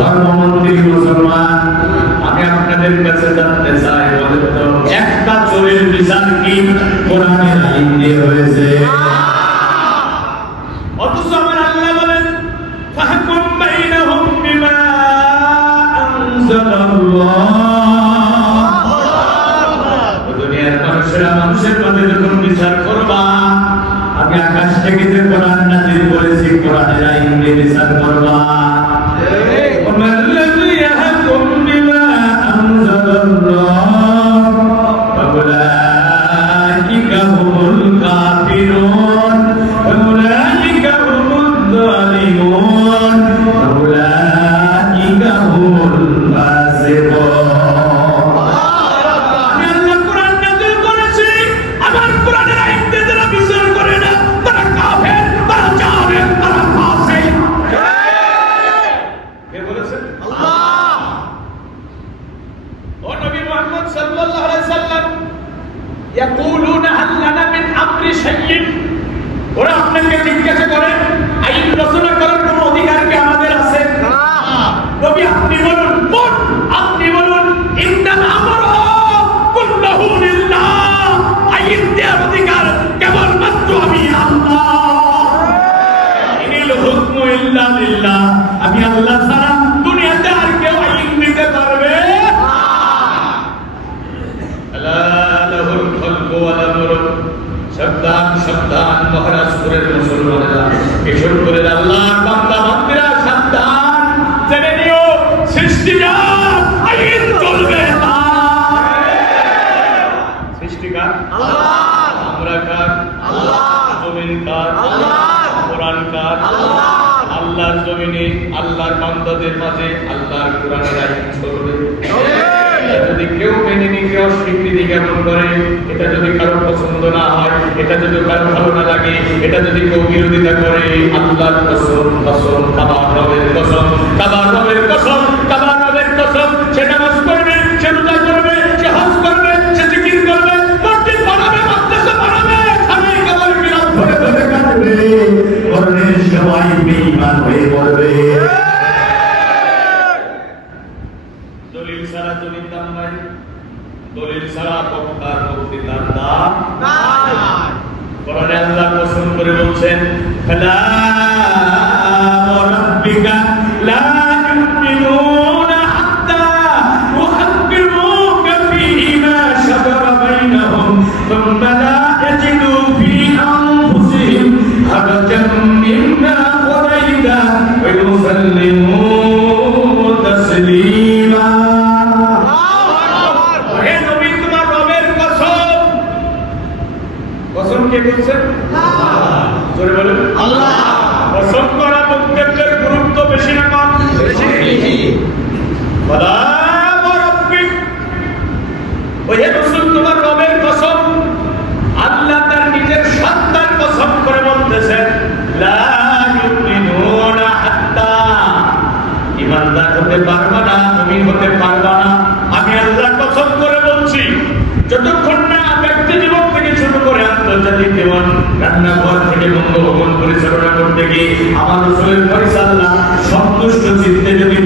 ধর্মমন্ত্রী মুসলমান, আমি আপনাদের কাছে জানতে চাই, বলেন তো একটা চোরের বিচার কি কোরআনের আইন দিয়ে হয়েছে? অথচ আমার আল্লাহ বলেন ফাহকুম বাইনাহুম বিমা আনজালাল্লাহ। দুনিয়ার মানুষেরা মানুষের মধ্যে যখন বিচার করবা, আমি আকাশ থেকে যে কোরআন নাযিল করেছি কোরআনের আইন দিয়ে বিচার করবা। ওয়াল্লাযী ইয়াহকুম বিমা আনজালাল্লাহ ফাউলাইকা হুমুল কাফিরুন ফাউলাইকা হুমুয যালিমুন ফাউলাইকা হুমুল ফাসিকুন। ওরা আপনাকে জিজ্ঞাসা করে আইন রচনা করার কোন অধিকার কি আমাদের আছে? নবী আপনি বলুন, আপনি বলুন ইন্নাল আমরু কুল্লুহু লিল্লাহ, আইন দেওয়ার অধিকার কেবলমাত্র আমি আল্লাহ। ইনিল হুকমু ইল্লা লিল্লাহ, আমি আল্লাহ ছাড়া দুনিয়াতে আর কেউ আইন দিতে পারবে না। আলা লাহুল খালকু ওয়াল আমরু। সাবধান সাবধান মহারাজপুরের মুসলমানেরা, কিশোরপুরের আল্লাহর বান্দা বান্দিরা সাবধান, জেনে নিও সৃষ্টিকার আইন চলবে না। সৃষ্টিকার আল্লাহ, আমরা কার? আল্লাহ। জমিন কার? আল্লাহ। কোরআন কার? আল্লাহ। আল্লাহর জমিনে আল্লাহর বান্দাদের মাঝে আল্লাহর কোরআনের আইন চলবে। যদি কেউ মেনে নিতে অস্বীকৃতি জ্ঞাপন করে, এটা যদি কারো পছন্দ না হয়, এটা যদি কারো ভালো না লাগে, এটা যদি কেউ বিরোধিতা করে, আল্লাহর কসম কসম কাবার রবের কসম কাবার রবের কসম কাবার রবের কসম, সে নামাজ পড়বে, সে রোজা করবে, সে হজ করবে, সে জিকির করবে, মসজিদ বানাবে, মাদ্রাসা বানাবে, খালি কাবার বিরাট ধরে ধরে কাটবে, মরণের সময় বেঈমান হয়ে পড়বে। দলিল ছাড়া দলিল দাম নাই, দলিল ছাড়া বক্তার বক্তৃতার দাম নাই। কোরআনে আল্লাহ কসম করে বলছেন ফালা রাব্বিকা লা ইউমিনুনা হাত্তা ইউহাক্কিমুকা ফীমা শাজারা বাইনাহুম সুম্মা লা ইয়াজিদু ফী আনফুসিহিম হারাজান মিম্মা কাযাইতা ওয়া ইউসাল্লিমু তাসলিমা। কসম কে বলছেন? আল্লাহ। জোরে বলেন আল্লাহ। কসম করা বক্তব্যের গুরুত্ব বেশি না কম? বেশি। ফালা রাব্বিক, ওহে রাসূল তোমার রবের কসম। আল্লাহ তার নিজের সত্তার কসম করে বলতেছেন লা ইউমিনুনা হাত্তা, ঈমানদার হতে পারবা না, মুমিন হতে পারবা না, আমি আল্লাহ কসম করে বলছি, যতক্ষণ না ব্যক্তি জীবন থেকে শুরু করে আন্তর্জাতিক জীবন, রান্নাঘর থেকে বঙ্গভবন পরিচালনা করতে গিয়ে আমার রাসূলের ফয়সালা সন্তুষ্ট চিত্তে যদি